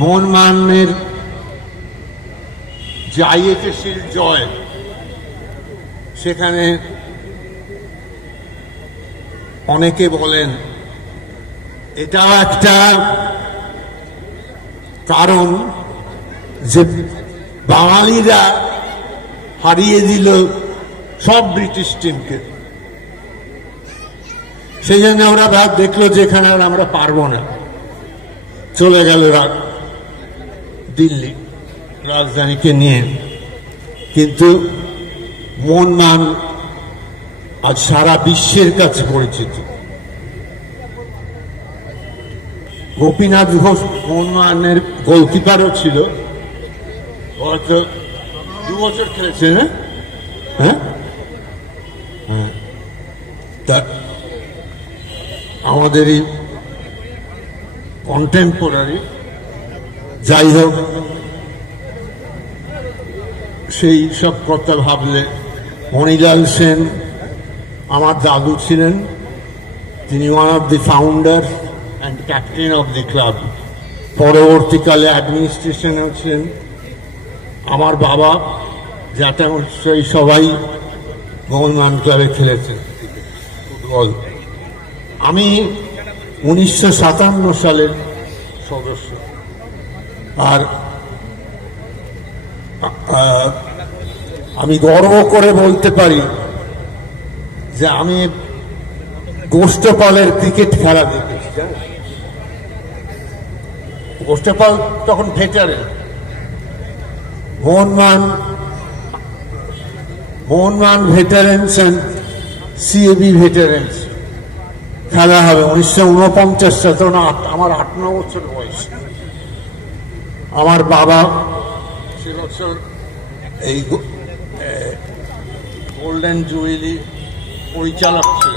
মোহনবাগানের যে আইএফএ জয়, সেখানে অনেকে বলেন এটাও একটা কারণ যে বাঙালিরা হারিয়ে দিল সব ব্রিটিশ টিমকে। সেই জন্য ওরা দেখলো যে এখানে আর আমরা পারবো না, চলে গেল দিল্লি রাজধানীকে নিয়ে। কিন্তু মোহনবাগান আজ সারা বিশ্বের কাছে পরিচিত। গোপীনাথ ঘোষ মোহনবাগানের গোলকিপারও ছিল, হয়তো 2 বছর খেলেছে না? হ্যাঁ, আমাদেরই কন্টেম্পোরারি। যাই হোক, সেই সব কথা ভাবলে মণিলাল সেন আমার দাদু ছিলেন, তিনি one of the founder and captain of the club. পরবর্তীকালে অ্যাডমিনিস্ট্রেশনেও ছিলেন। আমার বাবা যাটা সেই সবাই মোহনবাগান ক্লাবে খেলেছেন ফুটবল। আমি 1957 সালের সদস্য, আর আমি গর্ব করে বলতে পারি যে আমি গোষ্ঠপালের ক্রিকেট খেলা দেখেছি। গোষ্ঠপাল তখন veteran, Mohun Bagan veterans and CAB veterans খেলা হবে 1949 সালে। তখন আমার 8-9 বছর বয়স। আমার বাবা সে বছর এই গোল্ডেন জুয়েলি পরিচালক ছিলেন।